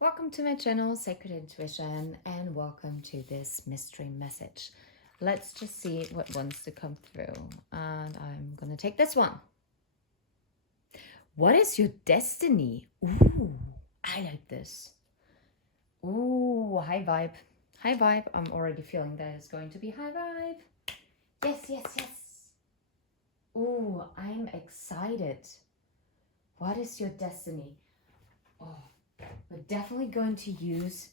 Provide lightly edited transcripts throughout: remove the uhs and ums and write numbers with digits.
Welcome to my channel, Sacred Intuition, and welcome to this mystery message. Let's just see what wants to come through. And I'm going to take this one. What is your destiny? Ooh, I like this. Ooh, high vibe. High vibe. I'm already feeling that it's going to be high vibe. Yes, yes, yes. Ooh, I'm excited. What is your destiny? Oh, we're definitely going to use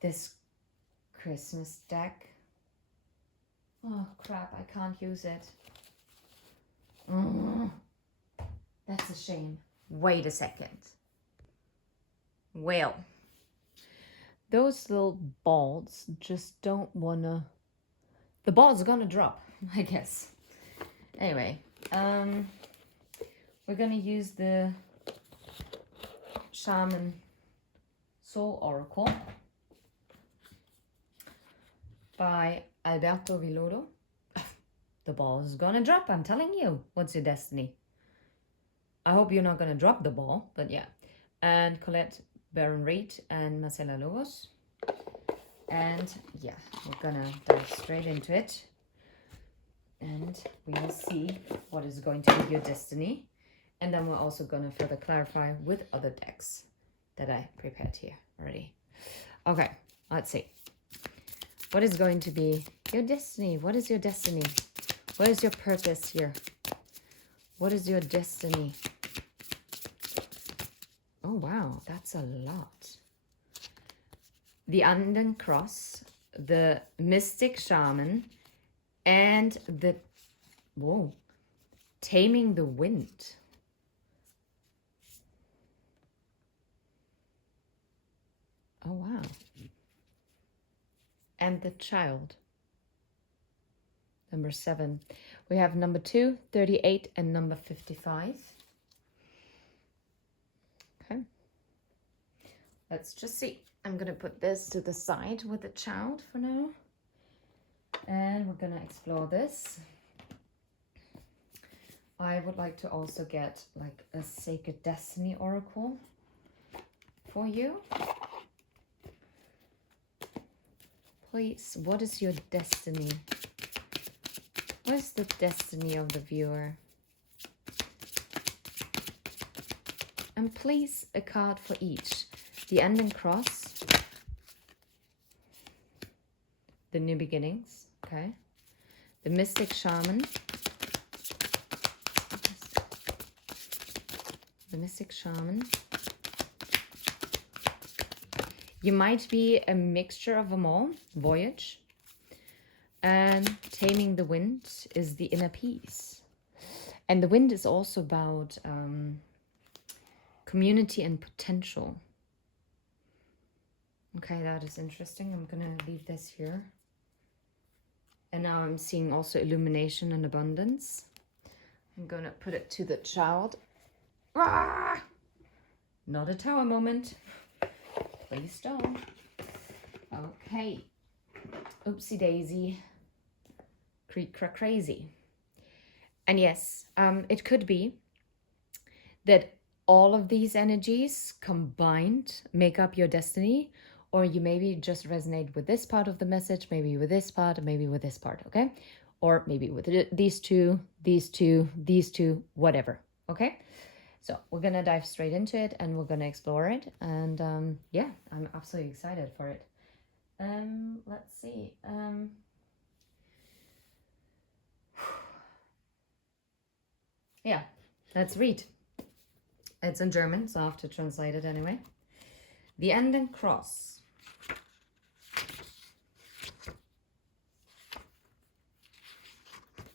this Christmas deck. Oh crap, I can't use it. That's a shame. Wait a second. Well, those little balls just don't wanna... The ball's gonna drop, I guess. Anyway, we're gonna use the Shaman Soul Oracle by Alberto Villoro. The ball is gonna drop, I'm telling you. What's your destiny? I hope you're not gonna drop the ball, but yeah. And Colette Baron Reed and Marcela Lobos. And yeah, we're gonna dive straight into it. And we will see what is going to be your destiny. And then we're also gonna further clarify with other decks that I prepared here already. Okay, let's see. What is going to be your destiny? What is your destiny? What is your purpose here? What is your destiny? Oh, wow, that's a lot. The Anden Cross, the Mystic Shaman, and the, whoa, Taming the Wind. Oh, wow. And the Child. Number 7. We have number 2, 38, and number 55. Okay. Let's just see. I'm going to put this to the side with the Child for now. And we're going to explore this. I would like to also get like a Sacred Destiny Oracle for you. Please, what is your destiny? What is the destiny of the viewer? And please, a card for each. The Anden Cross. The New Beginnings. Okay. The Mystic Shaman. The Mystic Shaman. You might be a mixture of them all. Voyage. And Taming the Wind is the inner peace. And the wind is also about community and potential. Okay, that is interesting. I'm gonna leave this here. And now I'm seeing also illumination and abundance. I'm gonna put it to the Child. Ah! Not a tower moment. Please don't. Okay. Oopsie daisy. Creak crack crazy. And yes, it could be that all of these energies combined make up your destiny, or you maybe just resonate with this part of the message, maybe with this part, maybe with this part, okay? Or maybe with these two, these two, these two, whatever, okay? So we're gonna dive straight into it and we're gonna explore it. And yeah, I'm absolutely excited for it. Let's see. Yeah, let's read. It's in German, so I have to translate it anyway. The Anden Cross.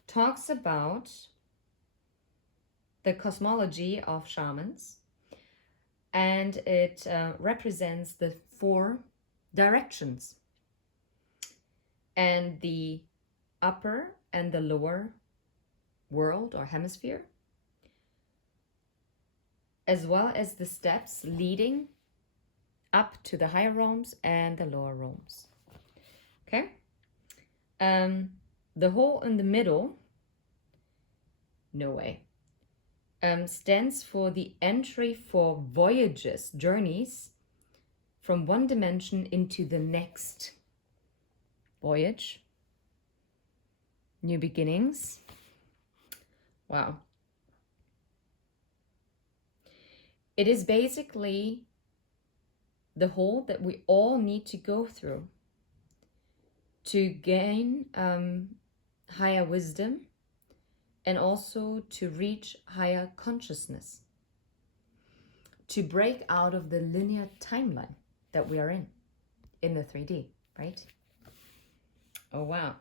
Talks about the cosmology of shamans, and it represents the 4 directions and the upper and the lower world or hemisphere, as well as the steps leading up to the higher realms and the lower realms. Okay? The hole in the middle, no way, stands for the entry for voyages, journeys from one dimension into the next voyage. New beginnings. Wow. It is basically the hole that we all need to go through to gain higher wisdom and also to reach higher consciousness, to break out of the linear timeline that we are in the 3D, right? Oh, wow.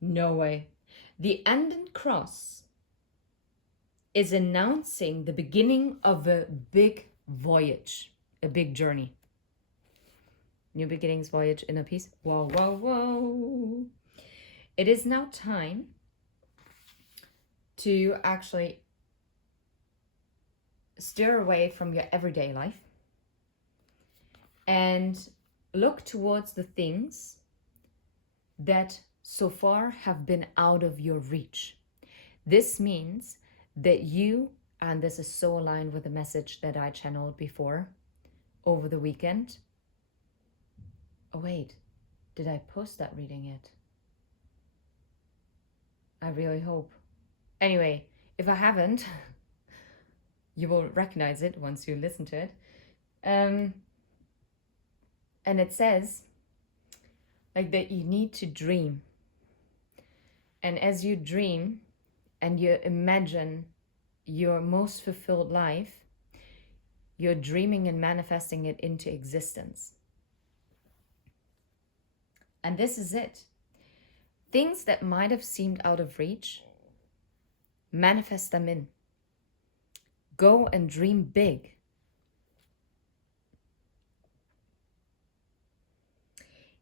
No way. The Anden Cross is announcing the beginning of a big voyage, a big journey. New beginnings, voyage, inner peace. Whoa, whoa, whoa. It is now time to actually steer away from your everyday life and look towards the things that so far have been out of your reach. This means that you, and this is so aligned with the message that I channeled before over the weekend. Oh wait, did I post that reading yet? I really hope. Anyway, if I haven't, you will recognize it once you listen to it. And it says like that you need to dream. And as you dream and you imagine your most fulfilled life, you're dreaming and manifesting it into existence. And this is it. Things that might have seemed out of reach, manifest them in. Go and dream big.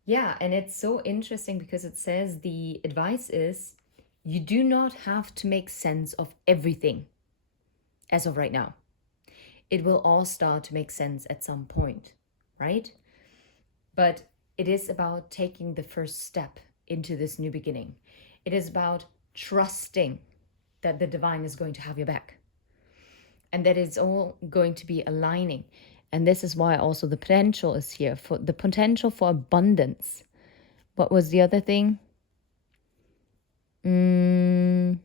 Yeah, and it's so interesting because it says the advice is you do not have to make sense of everything as of right now. It will all start to make sense at some point, right? But it is about taking the first step into this new beginning. It is about trusting that the divine is going to have your back and that it's all going to be aligning. And this is why also the potential is here, for the potential for abundance. What was the other thing? I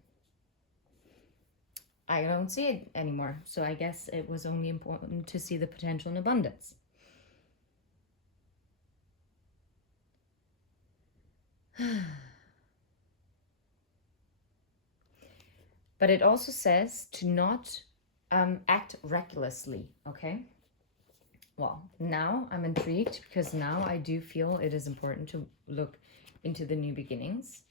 don't see it anymore. So I guess it was only important to see the potential in abundance. But it also says to not act recklessly, okay? Well, now I'm intrigued because now I do feel it is important to look into the new beginnings.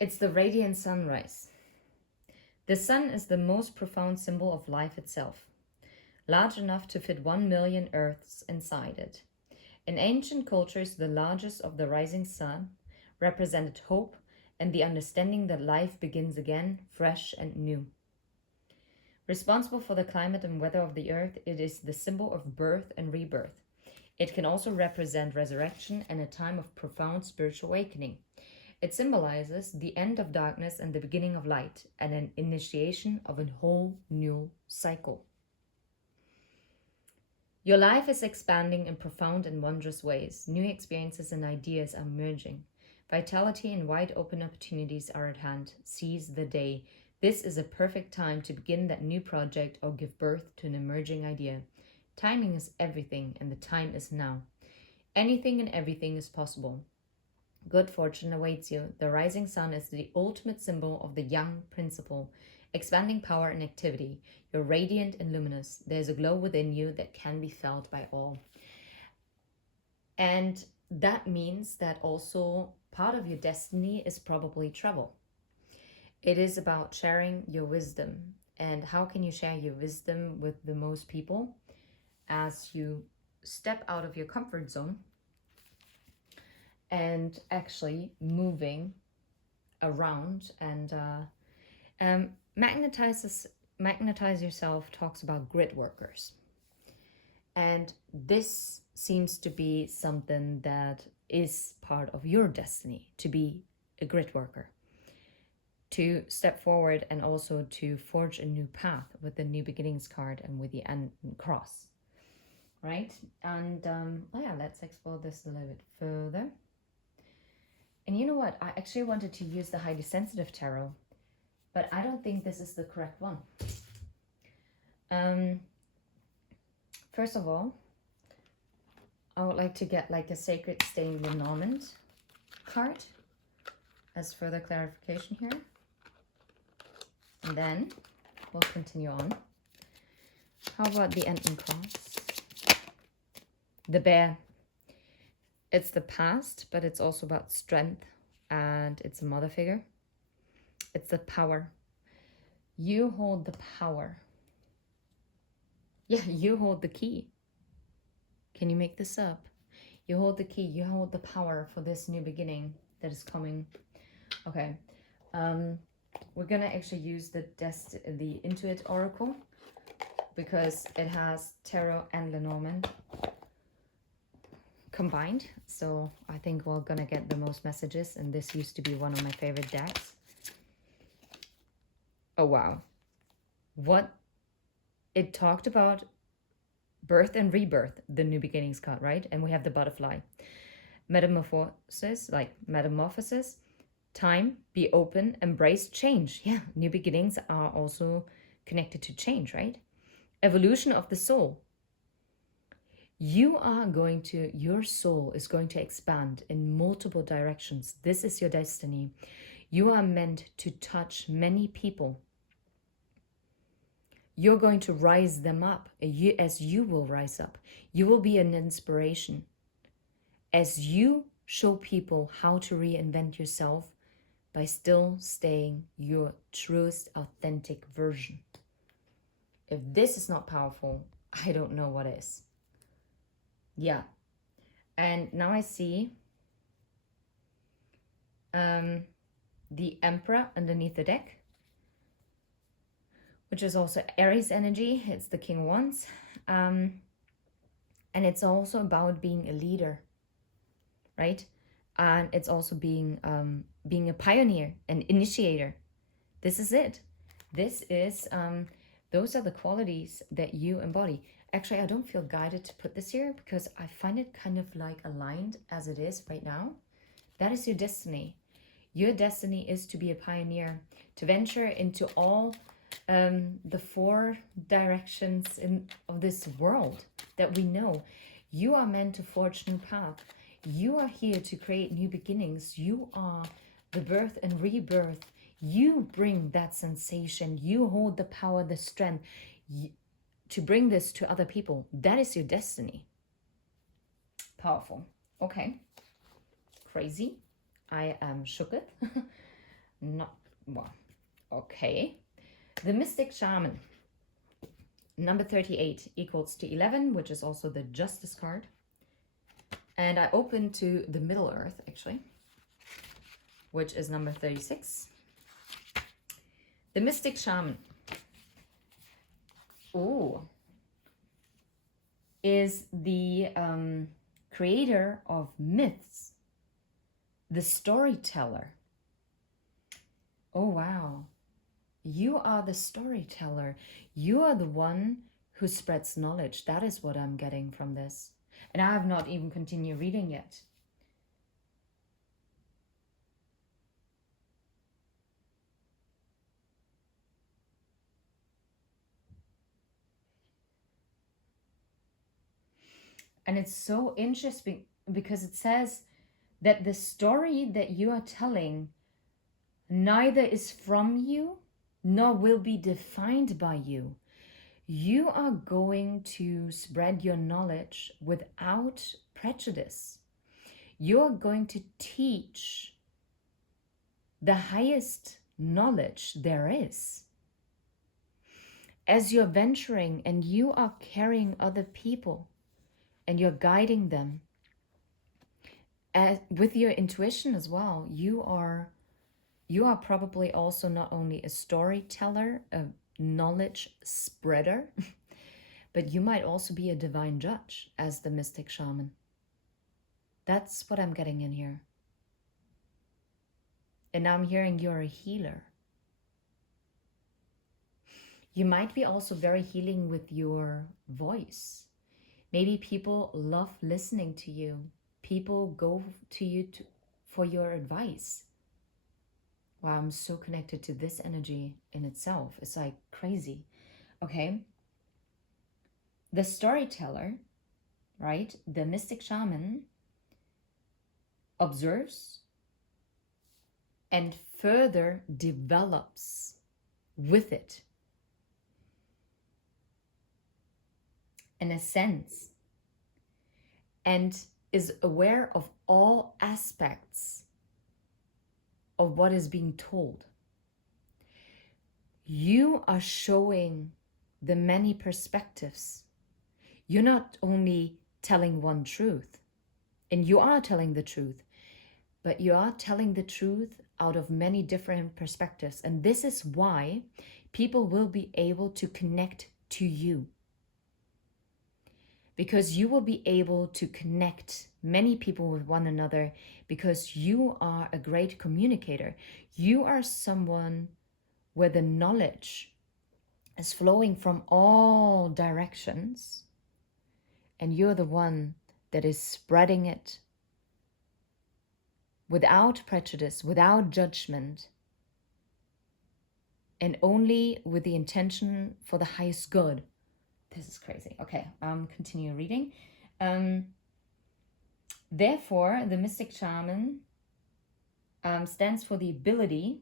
It's the radiant sunrise. The sun is the most profound symbol of life itself, large enough to fit 1 million Earths inside it. In ancient cultures, the largest of the rising sun represented hope and the understanding that life begins again, fresh and new. Responsible for the climate and weather of the earth, it is the symbol of birth and rebirth. It can also represent resurrection and a time of profound spiritual awakening. It symbolizes the end of darkness and the beginning of light, and an initiation of a whole new cycle. Your life is expanding in profound and wondrous ways. New experiences and ideas are merging. Vitality and wide open opportunities are at hand. Seize the day. This is a perfect time to begin that new project or give birth to an emerging idea. Timing is everything, and the time is now. Anything and everything is possible. Good fortune awaits you. The rising sun is the ultimate symbol of the young principle, expanding power and activity. You're radiant and luminous. There's a glow within you that can be felt by all. And that means that also part of your destiny is probably travel. It is about sharing your wisdom. And how can you share your wisdom with the most people? As you step out of your comfort zone and actually moving around and Magnetize Yourself talks about grid workers. And this seems to be something that is part of your destiny, to be a grid worker, to step forward and also to forge a new path with the New Beginnings card and with the end cross, right? And oh yeah, let's explore this a little bit further. And you know what? I actually wanted to use the Highly Sensitive Tarot, but I don't think this is the correct one. First of all, I would like to get like a Sacred Stained Lenormand card as further clarification here. And then we'll continue on. How about the Enten Cross? The Bear. It's the past, but it's also about strength, and it's a mother figure. It's the power. You hold the power. Yeah, you hold the key. Can you make this up? You hold the key. You hold the power for this new beginning that is coming. Okay. We're gonna actually use the Intuit Oracle because it has Tarot and Lenormand combined. So I think we're gonna get the most messages, and this used to be one of my favorite decks. Oh wow. What it talked about, birth and rebirth, the New Beginnings card, right? And we have the butterfly. Metamorphosis, like metamorphosis. Time, be open, embrace change. Yeah, new beginnings are also connected to change, right? Evolution of the soul. Your soul is going to expand in multiple directions. This is your destiny. You are meant to touch many people. You're going to rise them up as you will rise up. You will be an inspiration. As you show people how to reinvent yourself by still staying your truest, authentic version. If this is not powerful, I don't know what is. Yeah. And now I see the Emperor underneath the deck, which is also Aries energy. It's the King of Wands. And it's also about being a leader, right? And it's also being a pioneer, an initiator. This is it. This is, those are the qualities that you embody. Actually, I don't feel guided to put this here because I find it kind of like aligned as it is right now. That is your destiny. Your destiny is to be a pioneer, to venture into all the four directions of this world that we know. You are meant to forge new path. You are here to create new beginnings. You are the birth and rebirth. You bring that sensation. You hold the power, the strength to bring this to other people. That is your destiny. Powerful. Okay. Crazy. I am shooketh. Not, well, okay. The Mystic Shaman. Number 38 equals to 11, which is also the Justice card. And I open to the Middle Earth, actually, which is number 36. The Mystic Shaman. Ooh. Is the creator of myths, the storyteller. Oh, wow. You are the storyteller. You are the one who spreads knowledge. That is what I'm getting from this. And I have not even continued reading yet. And it's so interesting because it says that the story that you are telling neither is from you nor will be defined by you. You are going to spread your knowledge without prejudice. You're going to teach the highest knowledge there is. As you're venturing and you are carrying other people and you're guiding them with your intuition as well, you are probably also not only a storyteller, a knowledge spreader, but you might also be a divine judge as the Mystic Shaman. That's what I'm getting in here. And now I'm hearing you're a healer. You might be also very healing with your voice. Maybe people love listening to you. People go to you for your advice. Wow, I'm so connected to this energy in itself. It's like crazy. Okay. The storyteller, right? The mystic shaman observes and further develops with it. In a sense, and is aware of all aspects of what is being told. You are showing the many perspectives. You're not only telling one truth, and you are telling the truth, but you are telling the truth out of many different perspectives. And this is why people will be able to connect to you. Because you will be able to connect many people with one another, because you are a great communicator. You are someone where the knowledge is flowing from all directions, and you're the one that is spreading it without prejudice, without judgment, and only with the intention for the highest good. This is crazy. Okay, continue reading. Therefore, the mystic shaman stands for the ability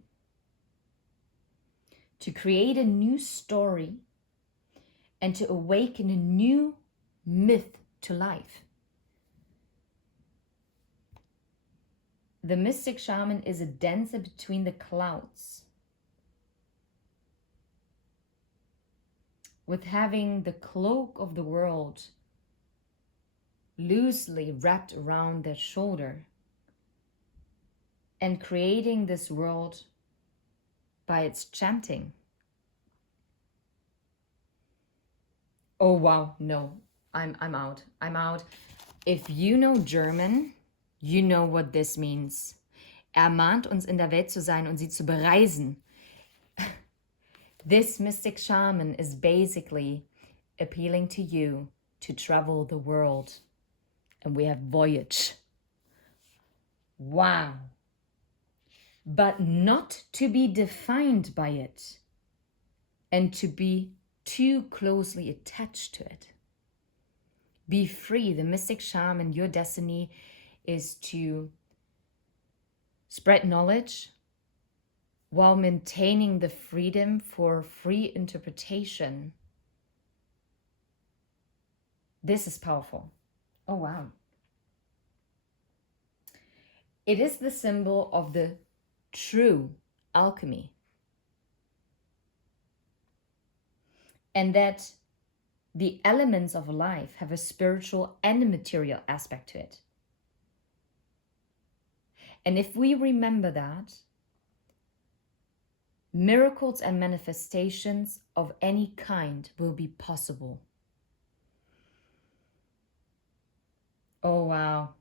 to create a new story and to awaken a new myth to life. The mystic shaman is a dancer between the clouds, with having the cloak of the world loosely wrapped around their shoulder, and creating this world by its chanting. Oh wow, no, I'm out. I'm out. If you know German, you know what this means. Mahnt uns in der Welt zu sein und sie zu bereisen. This mystic shaman is basically appealing to you to travel the world. And we have voyage. Wow. But not to be defined by it and to be too closely attached to it. Be free. The mystic shaman, your destiny is to spread knowledge while maintaining the freedom for free interpretation. This is powerful. Oh, wow. It is the symbol of the true alchemy. And that the elements of life have a spiritual and a material aspect to it. And if we remember that, miracles and manifestations of any kind will be possible. Oh, wow.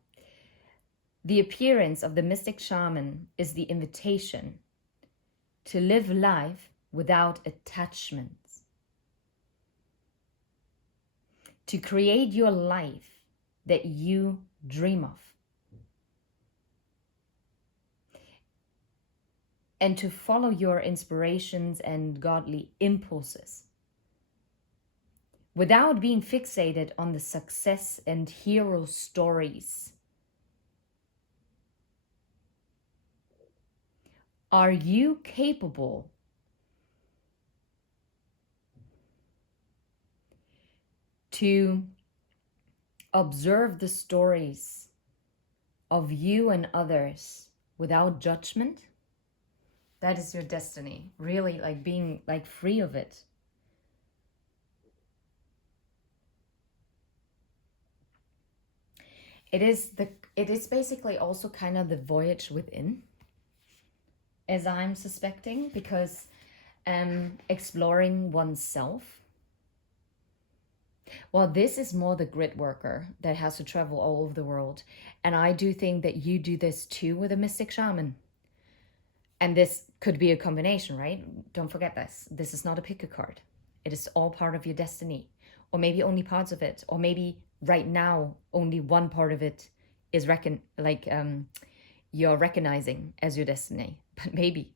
The appearance of the mystic shaman is the invitation to live life without attachments, to create your life that you dream of, and to follow your inspirations and godly impulses without being fixated on the success and hero stories. Are you capable to observe the stories of you and others without judgment? That is your destiny. Really, like being like free of it. It is basically also kind of the voyage within, as I'm suspecting, because exploring oneself. Well, this is more the grit worker that has to travel all over the world. And I do think that you do this too with a mystic shaman. And this could be a combination, right? Don't forget this. This is not a pick a card. It is all part of your destiny, or maybe only parts of it, or maybe right now only one part of it is you're recognizing as your destiny. But maybe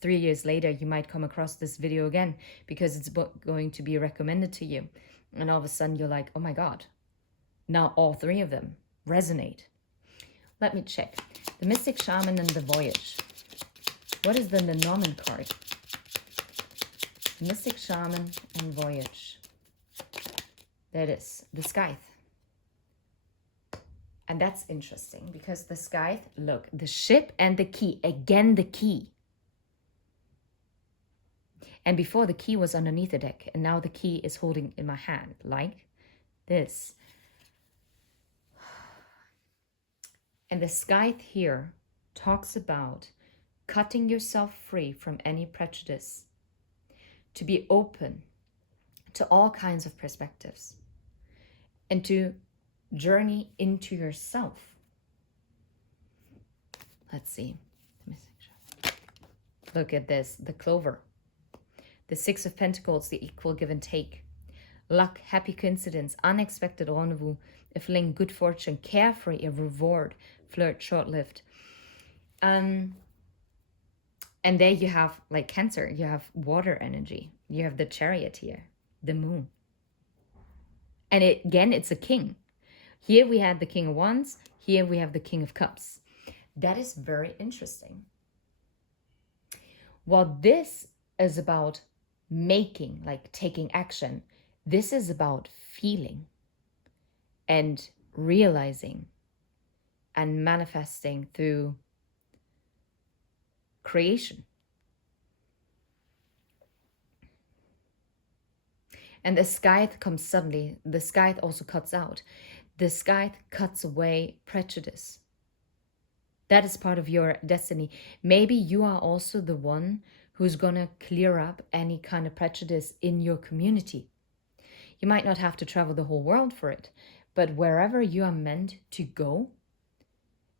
3 years later you might come across this video again because it's going to be recommended to you, and all of a sudden you're like, oh my god, now all three of them resonate. Let me check. The Mystic Shaman and the Voyage. What is the Lenormand card? Mystic Shaman and Voyage. There it is, the Scythe. And that's interesting because the Scythe, look, the ship and the key, again the key. And before the key was underneath the deck, and now the key is holding in my hand, like this. And the Scythe here talks about cutting yourself free from any prejudice, to be open to all kinds of perspectives, and to journey into yourself. Let's see. Look at this, the Clover. The Six of Pentacles, the equal give and take. Luck, happy coincidence, unexpected rendezvous, a fling, good fortune, carefree, a reward, flirt, short-lived. And there you have, like Cancer, you have water energy. You have the Chariot here, the Moon. And again, it's a king. Here we had the King of Wands. Here we have the King of Cups. That is very interesting. While this is about making, like taking action, this is about feeling and realizing and manifesting through creation. And the Scythe comes suddenly. The Scythe also cuts out. The Scythe cuts away prejudice. That is part of your destiny. Maybe you are also the one who's going to clear up any kind of prejudice in your community. You might not have to travel the whole world for it, but wherever you are meant to go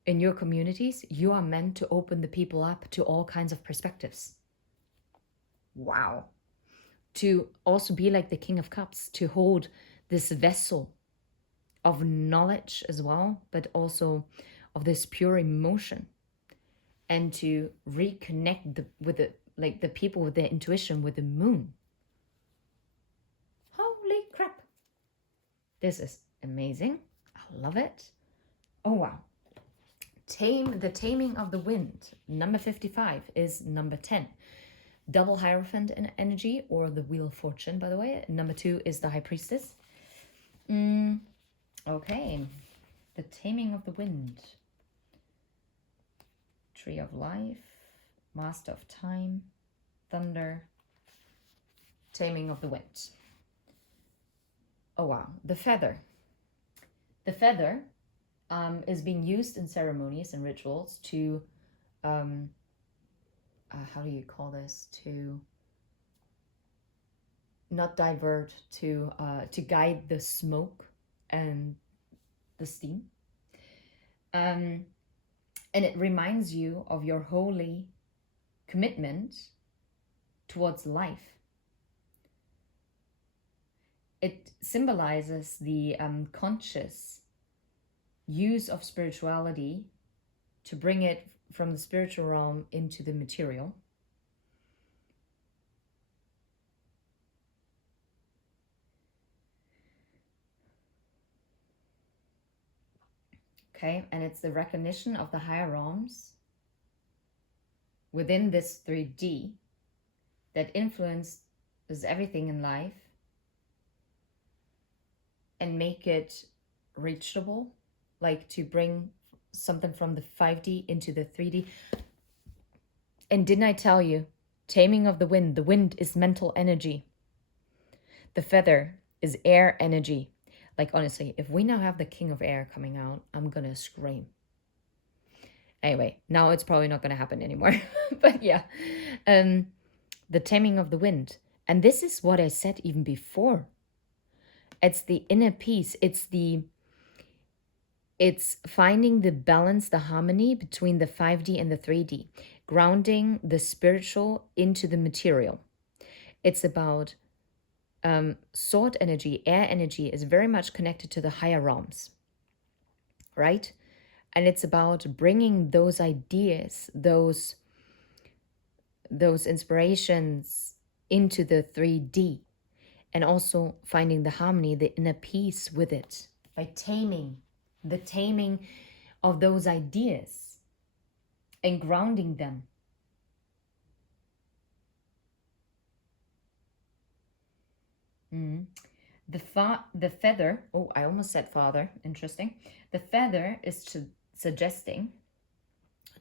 in your communities, you are meant to open the people up to all kinds of perspectives. Wow. To also be like the King of Cups, to hold this vessel of knowledge as well, but also of this pure emotion, and to reconnect with the people with their intuition, with the Moon. Holy crap. This is amazing. I love it. Oh, wow. The Taming of the Wind. Number 55 is number 10. Double Hierophant energy, or the Wheel of Fortune, by the way. Number 2 is the High Priestess. Okay. The Taming of the Wind. Tree of Life. Master of Time. Thunder. Taming of the Wind. Oh, wow. The Feather. The feather is being used in ceremonies and rituals to, how do you call this? To not divert, to guide the smoke and the steam. And it reminds you of your holy commitment towards life. It symbolizes the conscious use of spirituality to bring it from the spiritual realm into the material. Okay, and it's the recognition of the higher realms within this 3D that influences everything in life and make it reachable, like to bring something from the 5D into the 3D. And didn't I tell you, Taming of the wind is mental energy. The feather is air energy. Like, honestly, if we now have the King of Air coming out, I'm gonna scream. Anyway, now it's probably not gonna happen anymore. But yeah, the Taming of the Wind. And this is what I said even before. It's the inner peace. It's finding the balance, the harmony between the 5D and the 3D. grounding the spiritual into the material. It's about sword energy, air energy is very much connected to the higher realms, right? And it's about bringing those ideas, those inspirations into the 3D, and also finding the harmony, the inner peace with it by taming of those ideas and grounding them. The feather, oh, I almost said father, interesting. The feather is suggesting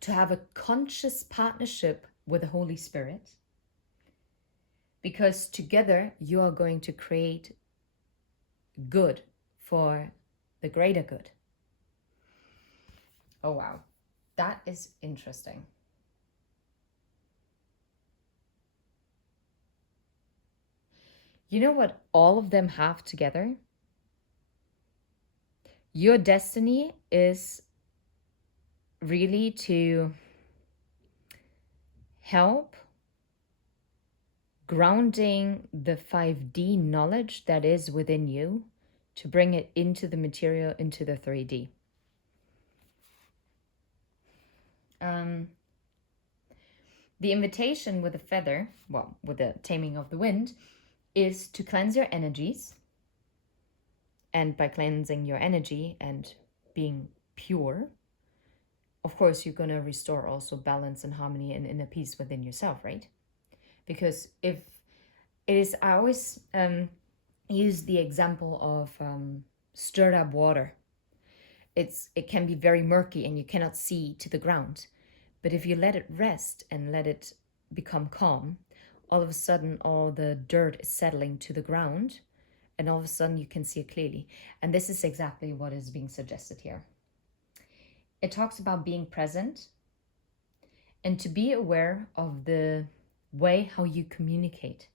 to have a conscious partnership with the Holy Spirit, because together you are going to create good for the greater good. Oh, wow. That is interesting. You know what all of them have together? Your destiny is really to help grounding the 5D knowledge that is within you, to bring it into the material, into the 3D. The invitation with the feather, well, with the taming of the wind, is to cleanse your energies. And by cleansing your energy and being pure, of course, you're going to restore also balance and harmony and inner peace within yourself, right? Because if it is, I always use the example of stirred up water. It can be very murky and you cannot see to the ground. But if you let it rest and let it become calm, all of a sudden all the dirt is settling to the ground, and all of a sudden you can see it clearly. And this is exactly what is being suggested here. It talks about being present and to be aware of the way how you communicate.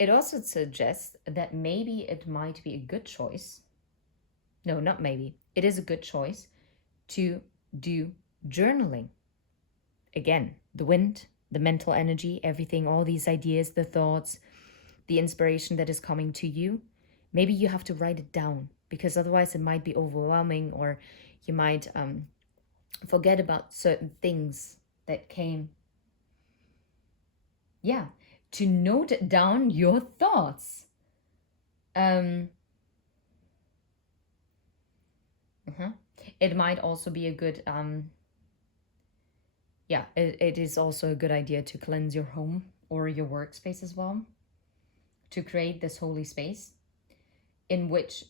It also suggests that maybe it might be a good choice. No, not maybe. It is a good choice to do journaling. Again, the wind, the mental energy, everything, all these ideas, the thoughts, the inspiration that is coming to you. Maybe you have to write it down, because otherwise it might be overwhelming, or you might forget about certain things that came. Yeah, to note down your thoughts. It might also be a good, it is also a good idea to cleanse your home or your workspace as well, to create this holy space in which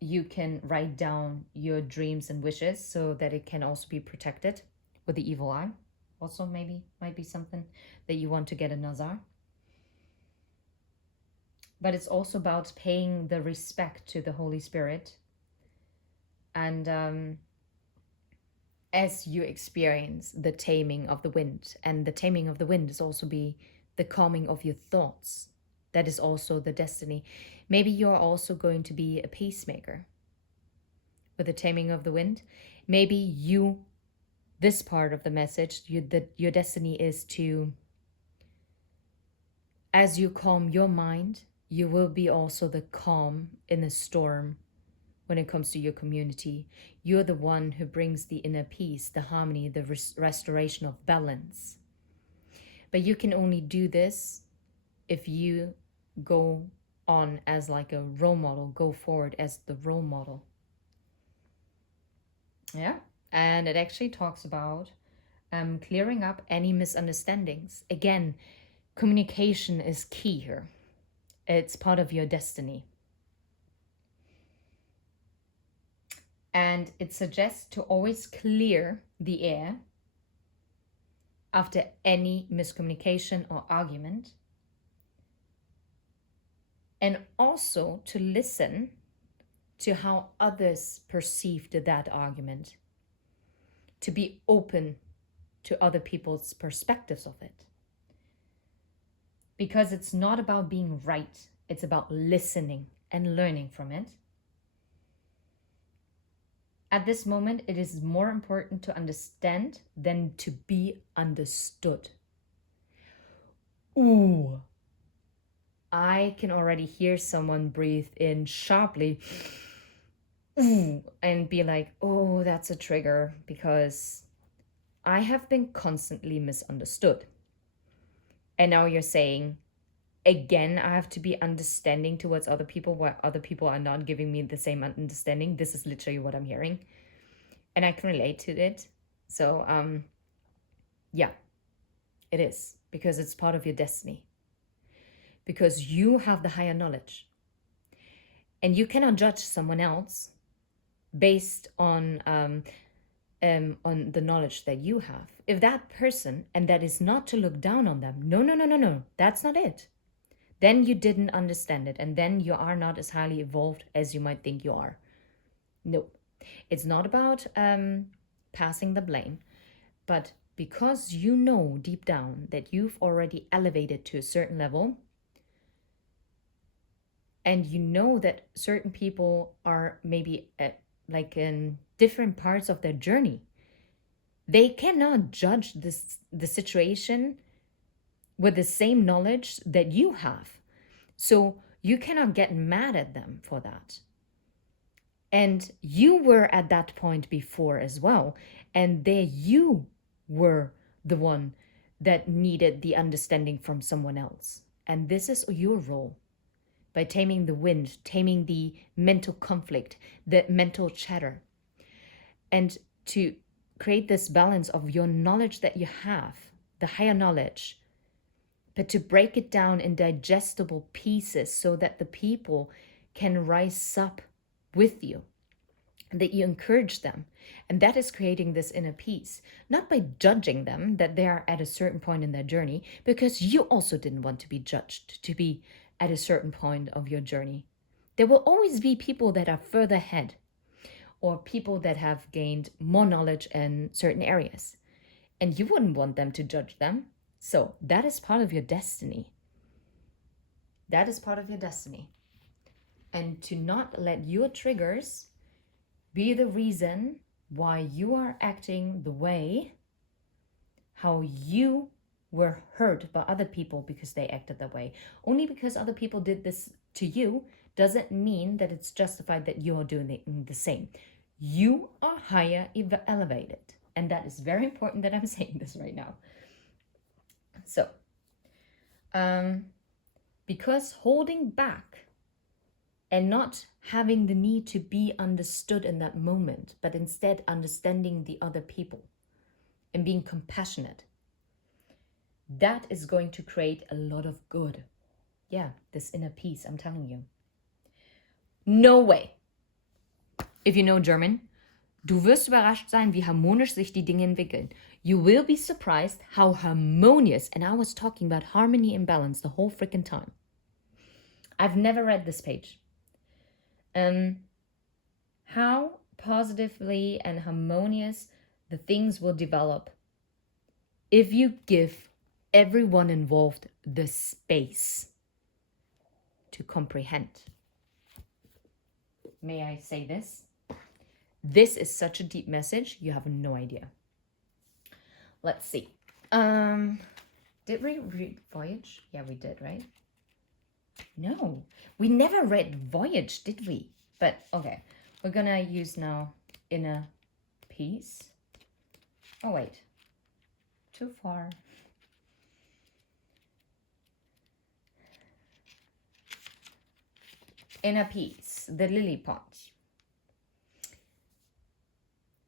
you can write down your dreams and wishes so that it can also be protected with the evil eye. Also, maybe might be something that you want to get a nazar. But it's also about paying the respect to the Holy Spirit. And as you experience the taming of the wind, and the taming of the wind is also be the calming of your thoughts. That is also the destiny. Maybe you're also going to be a peacemaker with the taming of the wind. Maybe you, this part of the message, your destiny is to, as you calm your mind, you will be also the calm in the storm when it comes to your community. You're the one who brings the inner peace, the harmony, the restoration of balance. But you can only do this if you go on as like a role model, go forward as the role model. Yeah, and it actually talks about clearing up any misunderstandings. Again, communication is key here. It's part of your destiny. And it suggests to always clear the air after any miscommunication or argument. And also to listen to how others perceived that argument. To be open to other people's perspectives of it. Because it's not about being right. It's about listening and learning from it. At this moment, it is more important to understand than to be understood. Ooh, I can already hear someone breathe in sharply, ooh, and be like, oh, that's a trigger, because I have been constantly misunderstood. And now you're saying, again, I have to be understanding towards other people while other people are not giving me the same understanding. This is literally what I'm hearing. And I can relate to it. So, yeah, it is, because it's part of your destiny. Because you have the higher knowledge. And you cannot judge someone else based on the knowledge that you have. If that person, and that is not to look down on them, no, that's not it. Then you didn't understand it, and then you are not as highly evolved as you might think you are. No, it's not about passing the blame, but because you know deep down that you've already elevated to a certain level, and you know that certain people are maybe like in different parts of their journey, they cannot judge the situation with the same knowledge that you have. So you cannot get mad at them for that. And you were at that point before as well. And there you were the one that needed the understanding from someone else. And this is your role. By taming the wind, taming the mental conflict, the mental chatter. And to create this balance of your knowledge that you have, the higher knowledge, but to break it down in digestible pieces so that the people can rise up with you, that you encourage them. And that is creating this inner peace, not by judging them that they are at a certain point in their journey, because you also didn't want to be judged to be at a certain point of your journey. There will always be people that are further ahead, or people that have gained more knowledge in certain areas. And you wouldn't want them to judge them. So that is part of your destiny. That is part of your destiny. And to not let your triggers be the reason why you are acting the way how you were hurt by other people because they acted that way. Only because other people did this to you doesn't mean that it's justified that you're doing the same. You are higher elevated. And that is very important that I'm saying this right now. So, because holding back and not having the need to be understood in that moment, but instead understanding the other people and being compassionate, that is going to create a lot of good. Yeah, this inner peace, I'm telling you. No way. If you know German, du wirst überrascht sein, wie harmonisch sich die Dinge entwickeln. You will be surprised how harmonious, and I was talking about harmony and balance the whole freaking time. I've never read this page. How positively and harmonious the things will develop if you give everyone involved the space to comprehend. May I say this? This is such a deep message, you have no idea. Let's see. Did we read Voyage? Yeah, we did, right? No, we never read Voyage, did we? But okay, we're gonna use now Inner Peace. Oh wait, too far. Inner Peace, the lily pond.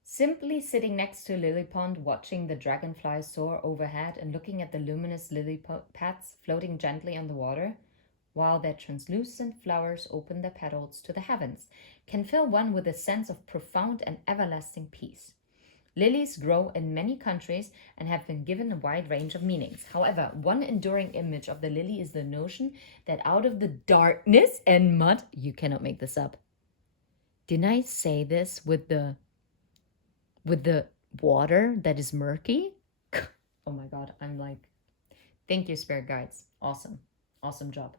Simply sitting next to a lily pond, watching the dragonflies soar overhead and looking at the luminous lily pads floating gently on the water, while their translucent flowers open their petals to the heavens, can fill one with a sense of profound and everlasting peace. Lilies grow in many countries and have been given a wide range of meanings. However, one enduring image of the lily is the notion that out of the darkness and mud, you cannot make this up. Didn't I say this with the water that is murky? Oh my God, I'm like, thank you, spirit guides. Awesome job.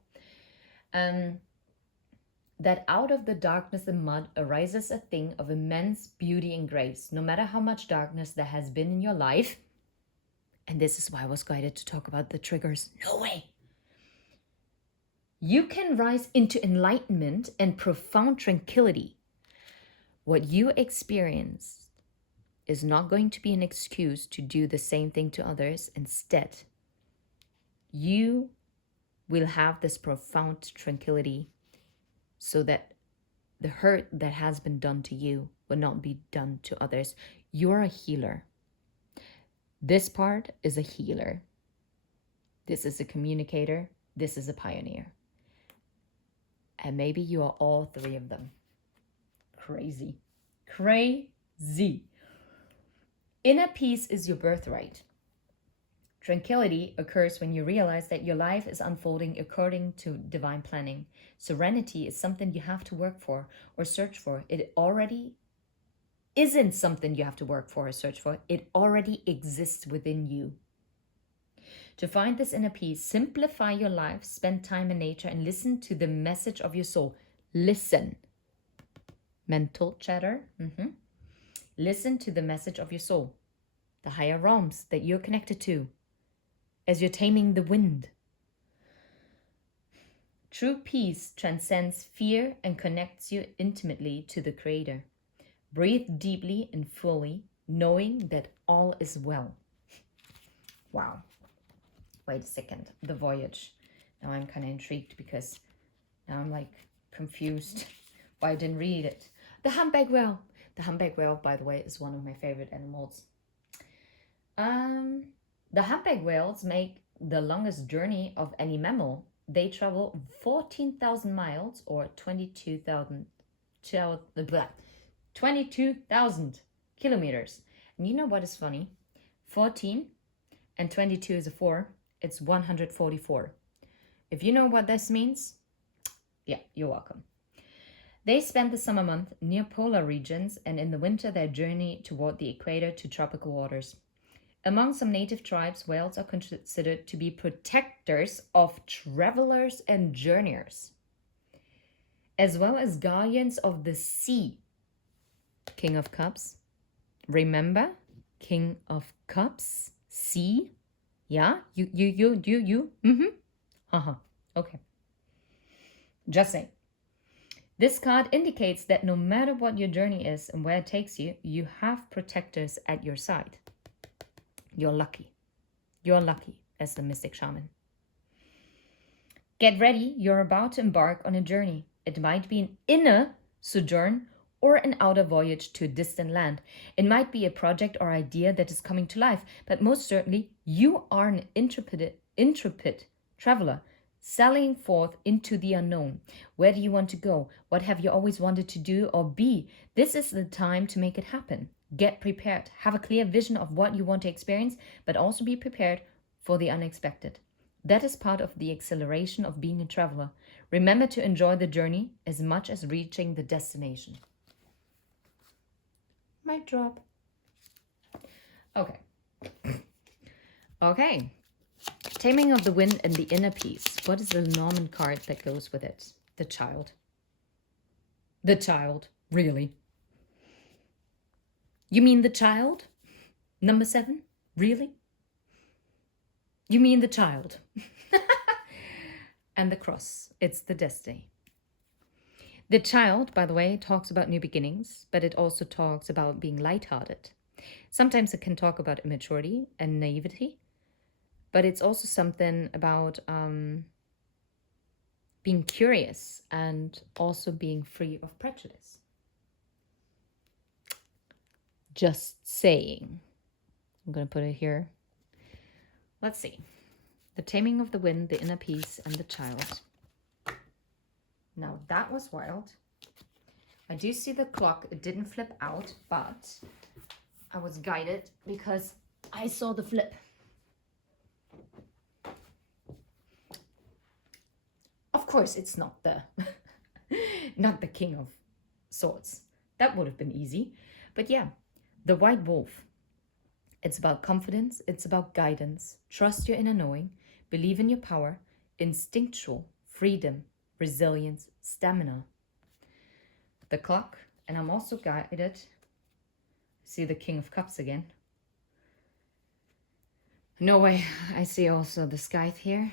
that out of the darkness and mud arises a thing of immense beauty and grace, no matter how much darkness there has been in your life. And this is why I was guided to talk about the triggers. No way. You can rise into enlightenment and profound tranquility. What you experience is not going to be an excuse to do the same thing to others. Instead, you will have this profound tranquility so that the hurt that has been done to you will not be done to others. You're a healer. This part is a healer. This is a communicator. This is a pioneer. And maybe you are all three of them. Crazy. Crazy. Inner peace is your birthright. Tranquility occurs when you realize that your life is unfolding according to divine planning. Serenity is something you have to work for or search for. It already isn't something you have to work for or search for. It already exists within you. To find this inner peace, simplify your life, spend time in nature, and listen to the message of your soul. Listen. Mental chatter. Listen to the message of your soul, the higher realms that you're connected to, as you're taming the wind. True peace transcends fear and connects you intimately to the Creator. Breathe deeply and fully, knowing that all is well. Wow. Wait a second. The voyage. Now I'm kind of intrigued because now I'm like confused why I didn't read it. The humpback whale. The humpback whale, by the way, is one of my favorite animals. The humpback whales make the longest journey of any mammal. They travel 14,000 miles or 22,000 kilometers. And you know what is funny? 14 and 22 is a 4. It's 144. If you know what this means, yeah, you're welcome. They spend the summer month near polar regions, and in the winter they journey toward the equator to tropical waters. Among some native tribes, whales are considered to be protectors of travelers and journeyers, as well as guardians of the sea. King of Cups. Remember? King of Cups. Sea. Yeah? You. Okay. Just saying. This card indicates that no matter what your journey is and where it takes you, you have protectors at your side. You're lucky. You're lucky as the mystic shaman. Get ready. You're about to embark on a journey. It might be an inner sojourn or an outer voyage to a distant land. It might be a project or idea that is coming to life, but most certainly you are an intrepid traveler, sallying forth into the unknown. Where do you want to go? What have you always wanted to do or be? This is the time to make it happen. Get prepared. Have a clear vision of what you want to experience, but also be prepared for the unexpected. That is part of the acceleration of being a traveler. Remember to enjoy the journey as much as reaching the destination. Mic drop. Okay. Okay. Taming of the Wind and the Inner Peace. What is the Norman card that goes with it? The Child. The Child. Really? You mean the Child? Number 7? Really? You mean the Child? And the Cross. It's the Destiny. The Child, by the way, talks about new beginnings, but it also talks about being lighthearted. Sometimes it can talk about immaturity and naivety, but it's also something about being curious and also being free of prejudice. Just saying. I'm going to put it here. Let's see. The Taming of the Wind, the Inner Peace, and the Child. Now, that was wild. I do see the clock. It didn't flip out, but I was guided because I saw the flip. Of course, it's not the not the King of Swords. That would have been easy. But yeah, the White Wolf. It's about confidence. It's about guidance. Trust your inner knowing. Believe in your power. Instinctual freedom. Resilience, stamina, the clock, and I'm also guided. See the King of Cups again. No way. I see also the Scythe here.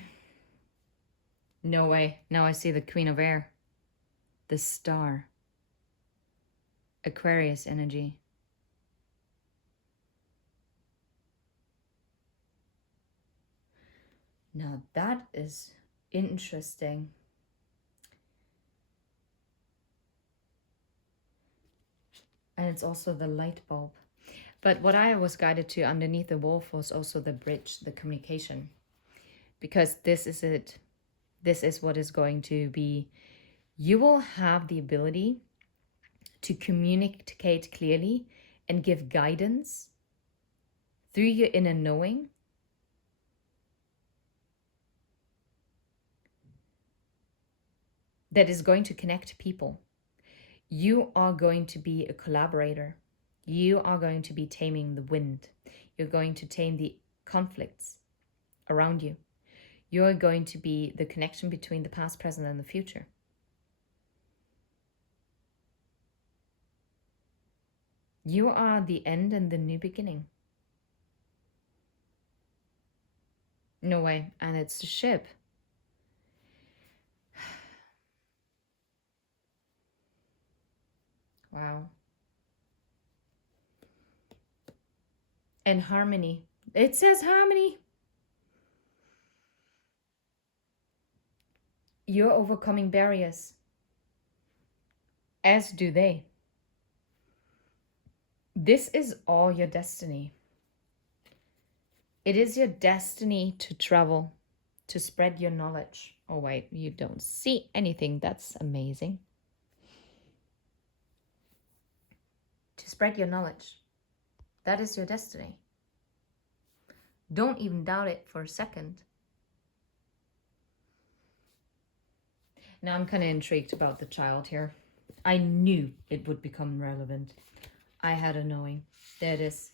No way. Now I see the Queen of Air. The Star. Aquarius energy. Now that is interesting. And it's also the light bulb. But what I was guided to underneath the wolf was also the bridge, the communication. Because this is it. This is what is going to be. You will have the ability to communicate clearly and give guidance through your inner knowing. That is going to connect people. You are going to be a collaborator. You are going to be taming the wind. You're going to tame the conflicts around you. You're going to be the connection between the past, present, and the future. You are the end and the new beginning. No way. And it's the ship. Wow. And harmony. It says harmony. You're overcoming barriers. As do they. This is all your destiny. It is your destiny to travel, to spread your knowledge. Oh wait, you don't see anything. That's amazing. To spread your knowledge. That is your destiny. Don't even doubt it for a second. Now I'm kind of intrigued about the child here. I knew it would become relevant. I had a knowing. There it is.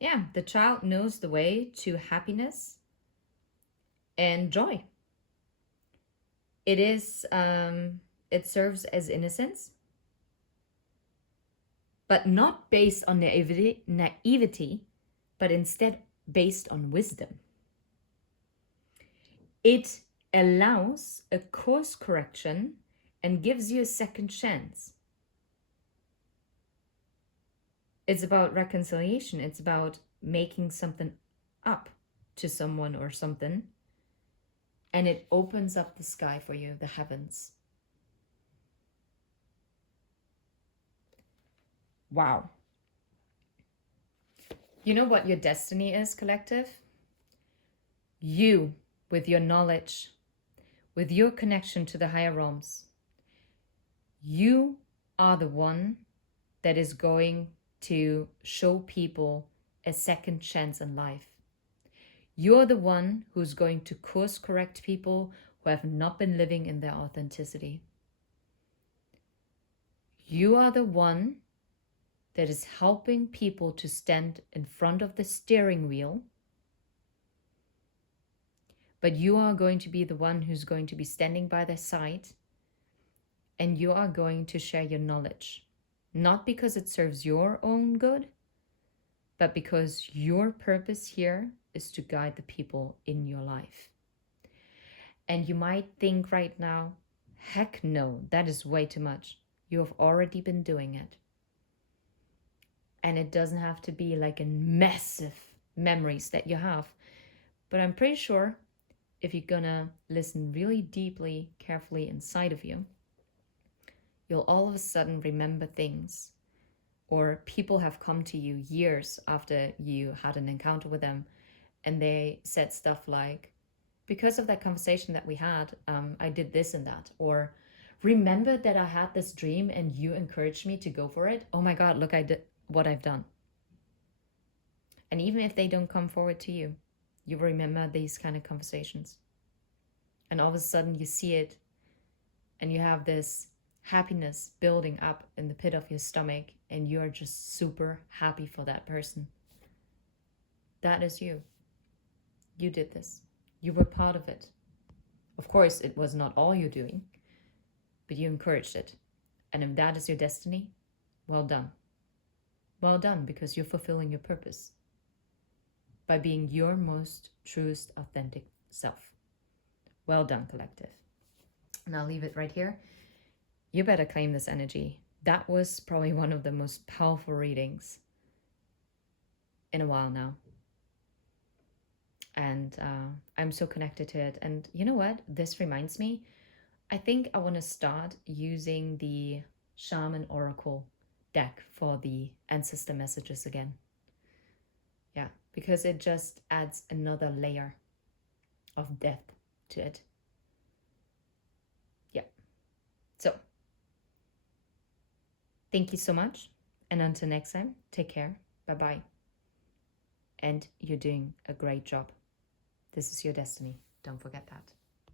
Yeah, the child knows the way to happiness and joy. It is, it serves as innocence, but not based on naivety, but instead based on wisdom. It allows a course correction and gives you a second chance. It's about reconciliation. It's about making something up to someone or something. And it opens up the sky for you, the heavens. Wow. You know what your destiny is, collective? You, with your knowledge, with your connection to the higher realms, you are the one that is going to show people a second chance in life. You're the one who's going to course correct people who have not been living in their authenticity. You are the one that is helping people to stand in front of the steering wheel. But you are going to be the one who's going to be standing by their side, and you are going to share your knowledge. Not because it serves your own good, but because your purpose here is to guide the people in your life. And you might think right now, heck no, that is way too much. You have already been doing it. And it doesn't have to be like a massive memories that you have. But I'm pretty sure if you're gonna listen really deeply, carefully inside of you, you'll all of a sudden remember things, or people have come to you years after you had an encounter with them, and they said stuff like, because of that conversation that we had, I did this and that, or remember that I had this dream and you encouraged me to go for it. Oh my God, look, I did what I've done. And even if they don't come forward to you, you remember these kind of conversations. And all of a sudden you see it, and you have this happiness building up in the pit of your stomach, and you are just super happy for that person. That is you. You did this. You were part of it. Of course, it was not all you're doing, but you encouraged it. And if that is your destiny, well done. Well done, because you're fulfilling your purpose by being your most truest, authentic self. Well done, collective. And I'll leave it right here. You better claim this energy. That was probably one of the most powerful readings in a while now. And I'm so connected to it. And you know what? This reminds me, I think I want to start using the Shaman Oracle deck for the ancestor messages again. Yeah, because it just adds another layer of depth to it. Yeah. So, thank you so much. And until next time, take care. Bye-bye. And you're doing a great job. This is your destiny. Don't forget that.